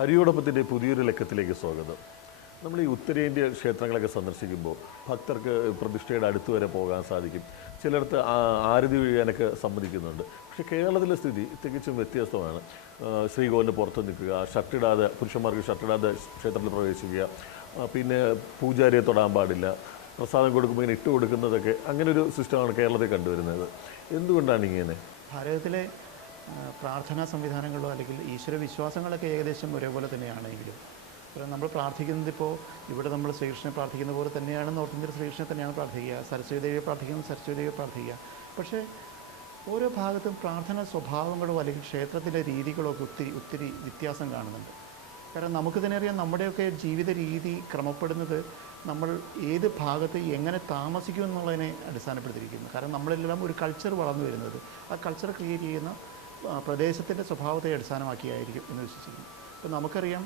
ഹരിയോടൊപ്പത്തിന്റെ പുതിയൊരു ലക്കത്തിലേക്ക് സ്വാഗതം. നമ്മൾ ഈ ഉത്തരേന്ത്യ ക്ഷേത്രങ്ങളൊക്കെ സന്ദർശിക്കുമ്പോൾ ഭക്തർക്ക് പ്രതിഷ്ഠയുടെ അടുത്ത് വരെ പോകാൻ സാധിക്കും. ചിലയിടത്ത് ആരതി വീഴാനൊക്കെ സമ്മതിക്കുന്നുണ്ട്. പക്ഷേ കേരളത്തിലെ സ്ഥിതി തികച്ചും വ്യത്യസ്തമാണ്. ശ്രീകോവിലിന് പുറത്ത് നിൽക്കുക ഷർട്ടിടാതെ പുരുഷന്മാർക്ക് ഷർട്ടിടാതെ ക്ഷേത്രത്തിൽ പ്രവേശിക്കുക പിന്നെ പൂജാരിയെ തൊടാൻ പാടില്ല പ്രസാദം കൊടുക്കുമ്പോൾ ഇങ്ങനെ ഇട്ട് കൊടുക്കുന്നതൊക്കെ അങ്ങനെ ഒരു സിസ്റ്റമാണ് കേരളത്തിൽ കണ്ടുവരുന്നത്. എന്തുകൊണ്ടാണ് ഇങ്ങനെ? ഭാരതത്തിലെ പ്രാർത്ഥനാ സംവിധാനങ്ങളോ അല്ലെങ്കിൽ ഈശ്വര വിശ്വാസങ്ങളൊക്കെ ഏകദേശം ഒരേപോലെ തന്നെയാണെങ്കിലും നമ്മൾ പ്രാർത്ഥിക്കുന്നത് ഇപ്പോൾ ഇവിടെ നമ്മൾ ശ്രീകൃഷ്ണനെ പ്രാർത്ഥിക്കുന്ന പോലെ തന്നെയാണ് നോർത്ത് ഇന്ത്യയിൽ ശ്രീകൃഷ്ണനെ തന്നെയാണ് പ്രാർത്ഥിക്കുക. സരസ്വതി ദേവിയെ പ്രാർത്ഥിക്കുന്നത് സരസ്വതി ദേവിയെ പ്രാർത്ഥിക്കുക. പക്ഷേ ഓരോ ഭാഗത്തും പ്രാർത്ഥനാ സ്വഭാവങ്ങളോ അല്ലെങ്കിൽ ക്ഷേത്രത്തിന്റെ രീതികളോ ഒക്കെ ഒത്തിരി ഒത്തിരി വ്യത്യാസം കാണുന്നുണ്ട്. കാരണം നമുക്ക് തന്നെ അറിയാം നമ്മുടെയൊക്കെ ജീവിത രീതി ക്രമപ്പെടുന്നത് നമ്മൾ ഏത് ഭാഗത്ത് എങ്ങനെ താമസിക്കും എന്നുള്ളതിനെ അടിസ്ഥാനപ്പെടുത്തിയിരിക്കുന്നു. കാരണം നമ്മളെല്ലാം ഒരു കൾച്ചർ വളർന്നു വരുന്നത്. ആ കൾച്ചർ ക്രിയേറ്റ് ചെയ്യുന്ന പ്രദേശത്തിന്റെ സ്വഭാവത്തെ അടിസ്ഥാനമാക്കിയായിരിക്കും എന്ന് വിശ്വസിക്കുന്നു. അപ്പോൾ നമുക്കറിയാം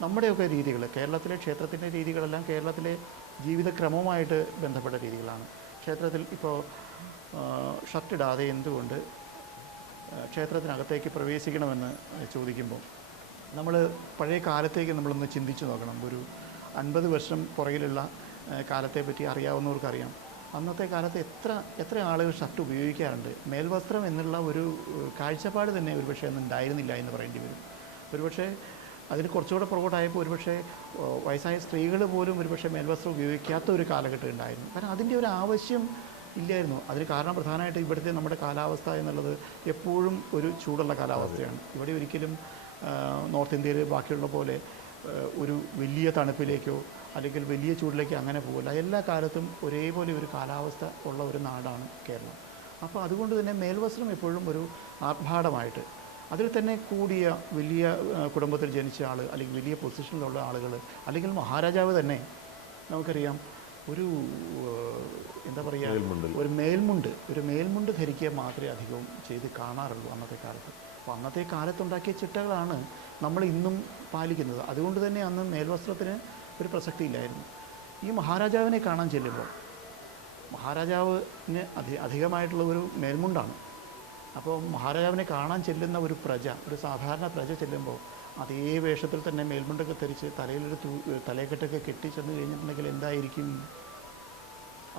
നമ്മുടെയൊക്കെ രീതികൾ കേരളത്തിലെ ക്ഷേത്രത്തിന്റെ രീതികളെല്ലാം കേരളത്തിലെ ജീവിതക്രമവുമായിട്ട് ബന്ധപ്പെട്ട രീതികളാണ്. ക്ഷേത്രത്തിൽ ഇപ്പോൾ ഷർട്ടിടാതെ എന്തുകൊണ്ട് ക്ഷേത്രത്തിനകത്തേക്ക് പ്രവേശിക്കണമെന്ന് ചോദിക്കുമ്പോൾ നമ്മൾ പഴയ കാലത്തേക്ക് നമ്മളൊന്ന് ചിന്തിച്ചു നോക്കണം. ഒരു അൻപത് വർഷം പുറകിലുള്ള കാലത്തെ കാലത്തെപ്പറ്റി അറിയാവുന്നവർക്കറിയാം. അന്നത്തെ കാലത്ത് എത്ര എത്ര ആളുകൾ ഷർട്ട് ഉപയോഗിക്കാറുണ്ട്? മേൽവസ്ത്രം എന്നുള്ള ഒരു കാഴ്ചപ്പാട് തന്നെ ഒരുപക്ഷെ അന്ന് ഉണ്ടായിരുന്നില്ല എന്ന് പറയേണ്ടി വരും. ഒരുപക്ഷെ അതിന് കുറച്ചുകൂടെ പുറകോട്ടായപ്പോൾ ഒരുപക്ഷെ വയസ്സായ സ്ത്രീകൾ പോലും ഒരുപക്ഷെ മേൽവസ്ത്രം ഉപയോഗിക്കാത്ത ഒരു കാലഘട്ടം ഉണ്ടായിരുന്നു. കാരണം അതിന്റെ ഒരു ആവശ്യം ഇല്ലായിരുന്നു. അതിന് കാരണം പ്രധാനമായിട്ട് ഇവിടുത്തെ നമ്മുടെ കാലാവസ്ഥ എന്നുള്ളത് എപ്പോഴും ഒരു ചൂടുള്ള കാലാവസ്ഥയാണ്. ഇവിടെ ഒരിക്കലും നോർത്ത് ഇന്ത്യയിൽ ബാക്കിയുള്ള പോലെ ഒരു വലിയ തണുപ്പിലേക്കോ അല്ലെങ്കിൽ വലിയ ചൂടിലേക്കോ അങ്ങനെ പോകില്ല. എല്ലാ കാലത്തും ഒരേപോലെ ഒരു കാലാവസ്ഥ ഉള്ള ഒരു നാടാണ് കേരളം. അപ്പോൾ അതുകൊണ്ട് തന്നെ മേൽവസ്ത്രം എപ്പോഴും ഒരു ആർഭാടമായിട്ട്. അതിൽ തന്നെ കൂടിയ വലിയ കുടുംബത്തിൽ ജനിച്ച ആൾ അല്ലെങ്കിൽ വലിയ പൊസിഷനിലുള്ള ആളുകൾ അല്ലെങ്കിൽ മഹാരാജാവ് തന്നെ നമുക്കറിയാം ഒരു എന്താ പറയുക ഒരു മേൽമുണ്ട്. ഒരു മേൽമുണ്ട് ധരിക്കുക മാത്രമേ അധികവും ചെയ്ത് കാണാറുള്ളൂ അന്നത്തെ കാലത്ത്. അപ്പോൾ അന്നത്തെ കാലത്തുണ്ടാക്കിയ ചിട്ടകളാണ് നമ്മൾ ഇന്നും പാലിക്കുന്നത്. അതുകൊണ്ട് തന്നെ അന്ന് മേൽവസ്ത്രത്തിന് ഒരു പ്രസക്തി ഇല്ലായിരുന്നു ഈ മഹാരാജാവിനെ കാണാൻ ചെല്ലുമ്പോൾ മഹാരാജാവിന് അധി അധികമായിട്ടുള്ള ഒരു മേൽമുണ്ടാണ്. അപ്പോൾ മഹാരാജാവിനെ കാണാൻ ചെല്ലുന്ന ഒരു പ്രജ ഒരു സാധാരണ പ്രജ ചെല്ലുമ്പോൾ അതേ വേഷത്തിൽ തന്നെ മേൽമുണ്ടൊക്കെ ധരിച്ച് തലയിലൊരു തൂ തലയെക്കെട്ടൊക്കെ കെട്ടി ചെന്ന് കഴിഞ്ഞിട്ടുണ്ടെങ്കിൽ എന്തായിരിക്കും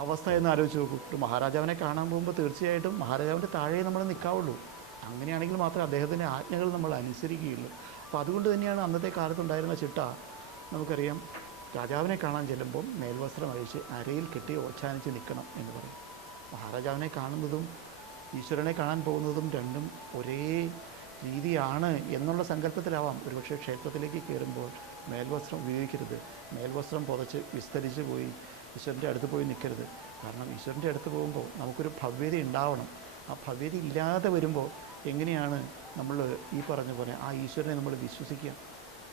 അവസ്ഥ എന്ന് ആലോചിച്ച് നോക്കും. ഒരു മഹാരാജാവിനെ കാണാൻ പോകുമ്പോൾ തീർച്ചയായിട്ടും മഹാരാജാവിന്റെ താഴെ നമ്മൾ നിൽക്കാവുള്ളൂ. അങ്ങനെയാണെങ്കിൽ മാത്രമേ അദ്ദേഹത്തിന്റെ ആജ്ഞകൾ നമ്മൾ അനുസരിക്കുകയുള്ളൂ. അപ്പോൾ അതുകൊണ്ട് തന്നെയാണ് അന്നത്തെ കാലത്തുണ്ടായിരുന്ന ചിട്ട. നമുക്കറിയാം രാജാവിനെ കാണാൻ ചെല്ലുമ്പം മേൽവസ്ത്രം അഴിച്ച് അരയിൽ കെട്ടി ഓച്ചാനിച്ച് നിൽക്കണം എന്ന് പറയും. മഹാരാജാവിനെ കാണുന്നതും ഈശ്വരനെ കാണാൻ പോകുന്നതും രണ്ടും ഒരേ രീതിയാണ് എന്നുള്ള സങ്കല്പത്തിലാവാം. ഒരുപക്ഷെ ക്ഷേത്രത്തിലേക്ക് കയറുമ്പോൾ മേൽവസ്ത്രം ഉപയോഗിക്കരുത്. മേൽവസ്ത്രം പുതച്ച് വിസ്തരിച്ച് പോയി ഈശ്വരന്റെ അടുത്ത് പോയി നിൽക്കരുത്. കാരണം ഈശ്വരന്റെ അടുത്ത് പോകുമ്പോൾ നമുക്കൊരു ഭവ്യത ഉണ്ടാവണം. ആ ഭവ്യത ഇല്ലാതെ വരുമ്പോൾ എങ്ങനെയാണ് നമ്മൾ ഈ പറഞ്ഞ പോലെ ആ ഈശ്വരനെ നമ്മൾ വിശ്വസിക്കുക?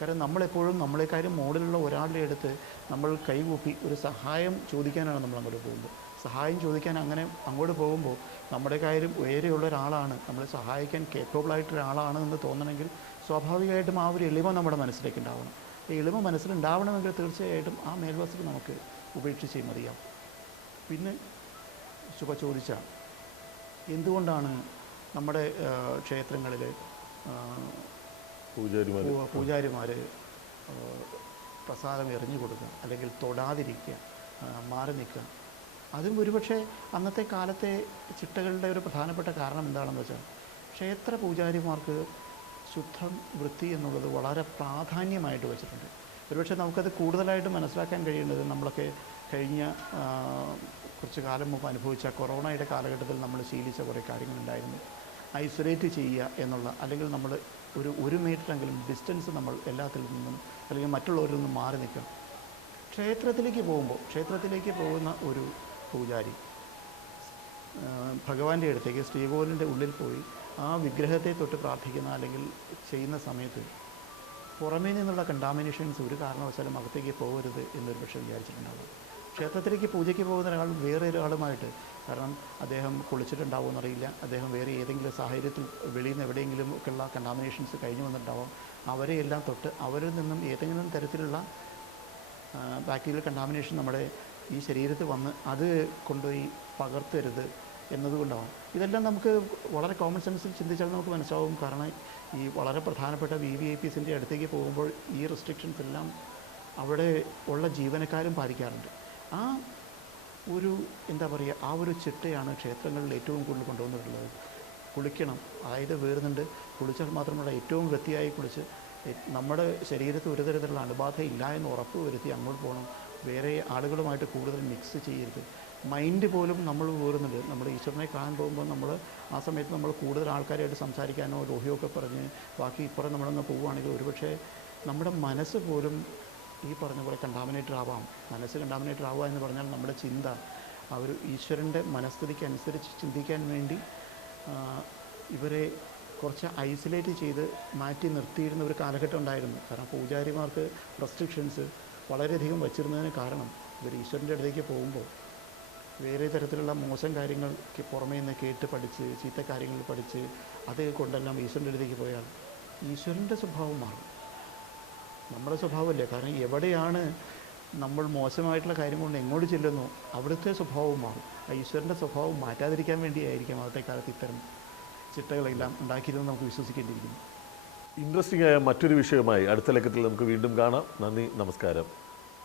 കാരണം നമ്മളെപ്പോഴും നമ്മളെക്കാരും മോഡലുള്ള ഒരാളുടെ അടുത്ത് നമ്മൾ കൈകൂപ്പി ഒരു സഹായം ചോദിക്കാനാണ് നമ്മൾ അങ്ങോട്ട് പോകുമ്പോൾ. സഹായം ചോദിക്കാൻ അങ്ങനെ അങ്ങോട്ട് പോകുമ്പോൾ നമ്മുടെ കാര്യം ഉയരെയുള്ള ഒരാളാണ്. നമ്മളെ സഹായിക്കാൻ കേപ്പബിളായിട്ട് ഒരാളാണ് എന്ന് തോന്നണമെങ്കിൽ സ്വാഭാവികമായിട്ടും ആ ഒരു എളിമ നമ്മുടെ മനസ്സിലേക്ക് ഉണ്ടാവണം. ഈ എളിമ മനസ്സിലുണ്ടാവണമെങ്കിൽ തീർച്ചയായിട്ടും ആ മേൽവസ്ത്രം നമുക്ക് ഉപേക്ഷിച്ചേ മതിയാവും. പിന്നെ ശുഭ ചോദിച്ച എന്തുകൊണ്ടാണ് നമ്മുടെ ക്ഷേത്രങ്ങളിൽ പൂജാരിമാർ പൂജാരിമാർ പ്രസാദം എറിഞ്ഞു കൊടുക്കുക അല്ലെങ്കിൽ തൊടാതിരിക്കുക മാറി നിൽക്കുക. അതും ഒരുപക്ഷെ അന്നത്തെ കാലത്തെ ചിട്ടകളുടെ ഒരു പ്രധാനപ്പെട്ട കാരണം എന്താണെന്ന് വെച്ചാൽ ക്ഷേത്ര പൂജാരിമാർക്ക് ശുദ്ധം വൃത്തി എന്നുള്ളത് വളരെ പ്രാധാന്യമായിട്ട് വെച്ചിട്ടുണ്ട്. ഒരുപക്ഷെ നമുക്കത് കൂടുതലായിട്ട് മനസ്സിലാക്കാൻ കഴിയുന്നത് നമ്മളൊക്കെ കഴിഞ്ഞ കുറച്ച് കാലം മുമ്പ് അനുഭവിച്ച കൊറോണയുടെ കാലഘട്ടത്തിൽ നമ്മൾ ശീലിച്ച കുറേ കാര്യങ്ങളുണ്ടായിരുന്നു. ഐസൊലേറ്റ് ചെയ്യുക എന്നുള്ള അല്ലെങ്കിൽ നമ്മൾ ഒരു ഒരു മീറ്ററെങ്കിലും ഡിസ്റ്റൻസ് നമ്മൾ എല്ലാത്തിൽ നിന്നും അല്ലെങ്കിൽ മറ്റുള്ളവരിൽ നിന്നും മാറി നിൽക്കുക ക്ഷേത്രത്തിലേക്ക് പോകുമ്പോൾ ക്ഷേത്രത്തിലേക്ക് പോകുന്ന ഒരു പൂജാരി ഭഗവാന്റെ അടുത്തേക്ക് ശ്രീകോവിലിന്റെ ഉള്ളിൽ പോയി ആ വിഗ്രഹത്തെ തൊട്ട് പ്രാർത്ഥിക്കുന്ന അല്ലെങ്കിൽ ചെയ്യുന്ന സമയത്ത് പുറമേ നിന്നുള്ള കണ്ടാമിനേഷൻസ് ഒരു കാരണവശാലും അകത്തേക്ക് പോകരുത് എന്നൊരു പക്ഷേ വിചാരിച്ചിട്ടുണ്ടാവും. ക്ഷേത്രത്തിലേക്ക് പൂജയ്ക്ക് പോകുന്ന ഒരാൾ വേറെ ഒരാളുമായിട്ട്. കാരണം അദ്ദേഹം കുളിച്ചിട്ടുണ്ടാവുമെന്നറിയില്ല അദ്ദേഹം വേറെ ഏതെങ്കിലും സാഹചര്യത്തിൽ വെളിയിൽ നിന്ന് എവിടെയെങ്കിലും ഒക്കെയുള്ള കണ്ടാമിനേഷൻസ് കഴിഞ്ഞു വന്നിട്ടുണ്ടാവും. അവരെയെല്ലാം തൊട്ട് അവരിൽ നിന്നും ഏതെങ്കിലും തരത്തിലുള്ള ബാക്ടീരിയൽ കണ്ടാമിനേഷൻ നമ്മുടെ ഈ ശരീരത്തിൽ വന്ന് അത് കൊണ്ടുപോയി പകർത്തരുത് എന്നതുകൊണ്ടാവും. ഇതെല്ലാം നമുക്ക് വളരെ കോമൺ സെൻസിൽ ചിന്തിച്ചാൽ നമുക്ക് മനസ്സിലാവും. കാരണം ഈ വളരെ പ്രധാനപ്പെട്ട വി വി ഐ പിസിന്റെ അടുത്തേക്ക് പോകുമ്പോൾ ഈ റെസ്ട്രിക്ഷൻസ് എല്ലാം അവിടെ ഉള്ള ജീവനക്കാരും പാലിക്കാറുണ്ട്. ആ ഒരു എന്താ പറയുക ആ ഒരു ചിട്ടയാണ് ക്ഷേത്രങ്ങളിൽ ഏറ്റവും കൂടുതൽ കൊണ്ടുവന്നിട്ടുള്ളത്. കുളിക്കണം. അതായത് വേറുന്നുണ്ട്. കുളിച്ചാൽ മാത്രമല്ല ഏറ്റവും വൃത്തിയായി കുളിച്ച് നമ്മുടെ ശരീരത്തിൽ ഒരു തരത്തിലുള്ള അണുബാധ ഇല്ല എന്ന് ഉറപ്പ് വരുത്തി അങ്ങോട്ട് പോകണം. വേറെ ആളുകളുമായിട്ട് കൂടുതൽ മിക്സ് ചെയ്യരുത്. മൈൻഡ് പോലും നമ്മൾ വേറുന്നുണ്ട്. നമ്മൾ ഈശ്വരനെ കാണാൻ പോകുമ്പോൾ നമ്മൾ ആ സമയത്ത് നമ്മൾ കൂടുതൽ ആൾക്കാരായിട്ട് സംസാരിക്കാനോ ലോഹ്യമൊക്കെ പറഞ്ഞ് ബാക്കി ഇപ്പുറം നമ്മളങ്ങ് പോവുകയാണെങ്കിൽ ഒരുപക്ഷെ നമ്മുടെ മനസ്സ് പോലും ഈ പറഞ്ഞ പോലെ കണ്ടാമിനേറ്റഡ് ആവാം. മനസ്സ് കണ്ടാമിനേറ്റഡ് ആവുക എന്ന് പറഞ്ഞാൽ നമ്മുടെ ചിന്ത അവർ ഈശ്വരന്റെ മനസ്ഥിതിക്ക് അനുസരിച്ച് ചിന്തിക്കാൻ വേണ്ടി ഇവരെ കുറച്ച് ഐസൊലേറ്റ് ചെയ്ത് മാറ്റി നിർത്തിയിരുന്ന ഒരു കാലഘട്ടം ഉണ്ടായിരുന്നു. കാരണം പൂജാരിമാർക്ക് റെസ്ട്രിക്ഷൻസ് വളരെയധികം വച്ചിരുന്നതിന് കാരണം ഇവർ ഈശ്വരന്റെ അടുത്തേക്ക് പോകുമ്പോൾ വേറെ തരത്തിലുള്ള മോശം കാര്യങ്ങൾക്ക് പുറമേ നിന്ന് കേട്ട് പഠിച്ച് ചീത്ത കാര്യങ്ങൾ പഠിച്ച് അത് കൊണ്ടെല്ലാം ഈശ്വരന്റെ അടുത്തേക്ക് പോയാൽ ഈശ്വരന്റെ സ്വഭാവം മാറും. നമ്മുടെ സ്വഭാവമല്ലേ? കാരണം എവിടെയാണ് നമ്മൾ മോശമായിട്ടുള്ള കാര്യം കൊണ്ട് എങ്ങോട്ട് ചെല്ലുന്നു അവിടുത്തെ സ്വഭാവം മാറും. ആ ഈശ്വരന്റെ സ്വഭാവം മാറ്റാതിരിക്കാൻ വേണ്ടിയായിരിക്കും അന്നത്തെ കാലത്ത് ഇത്തരം ചിട്ടകളെല്ലാം ഉണ്ടാക്കിയിരുന്ന് നമുക്ക് വിശ്വസിക്കേണ്ടിയിരിക്കുന്നു. ഇൻട്രസ്റ്റിംഗ് ആയ മറ്റൊരു വിഷയമായി അടുത്ത ലക്കത്തിൽ നമുക്ക് വീണ്ടും കാണാം. നന്ദി നമസ്കാരം.